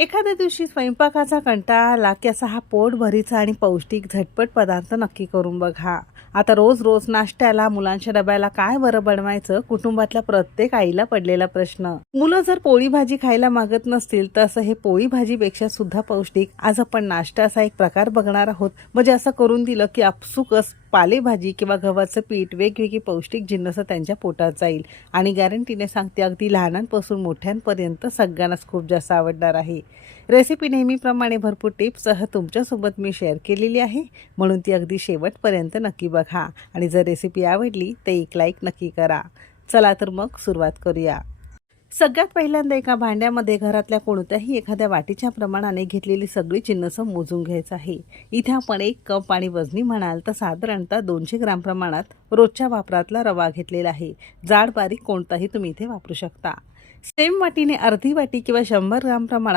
एखाद्या दिवशी स्वयंपाकाचा कंटाळा आला की असा हा पोटभरीचा आणि पौष्टिक झटपट पदार्थ नक्की करून बघा. आता रोज रोज नाश्त्याला मुलांच्या डब्याला काय बरं बनवायचं, कुटुंबातल्या प्रत्येक आईला पडलेला प्रश्न. मुलं जर पोळी भाजी खायला मागत नसतील तर असं हे पोळी भाजीपेक्षा सुद्धा पौष्टिक आज आपण नाश्ता असा एक प्रकार बघणार आहोत. म्हणजे असं करून दिलं की आपसुकच पालेभाजी किंवा गव्हाचं पीठ वेगवेगळी पौष्टिक जिन्नस त्यांच्या पोटात जाईल आणि गॅरंटीने सांगते अगदी लहानांपासून मोठ्यांपर्यंत सगळ्यांनाच खूप जास्त आवडणार आहे. रेसिपी नेहमीप्रमाणे भरपूर टिप्ससह तुमच्यासोबत मी शेअर केलेली आहे, म्हणून ती अगदी शेवटपर्यंत नक्की बघा आणि जर रेसिपी आवडली तर एक लाईक नक्की करा. चला तर मग सुरुवात करूया. सगळ्यात पहिल्यांदा एका भांड्यामध्ये घरातल्या कोणत्याही एखाद्या वाटीच्या प्रमाणाने घेतलेली सगळी जिन्नसं मोजून घ्यायचं आहे. इथे आपण 1 कप आणि वजनी म्हणाल तर साधारणतः 200 ग्राम प्रमाणात रोजच्या वापरातला रवा घेतलेला आहे. जाड बारीक कोणताही तुम्ही इथे वापरू शकता. सेम वाटीने अर्धी वाटी किंवा 100 ग्राम प्रमाणात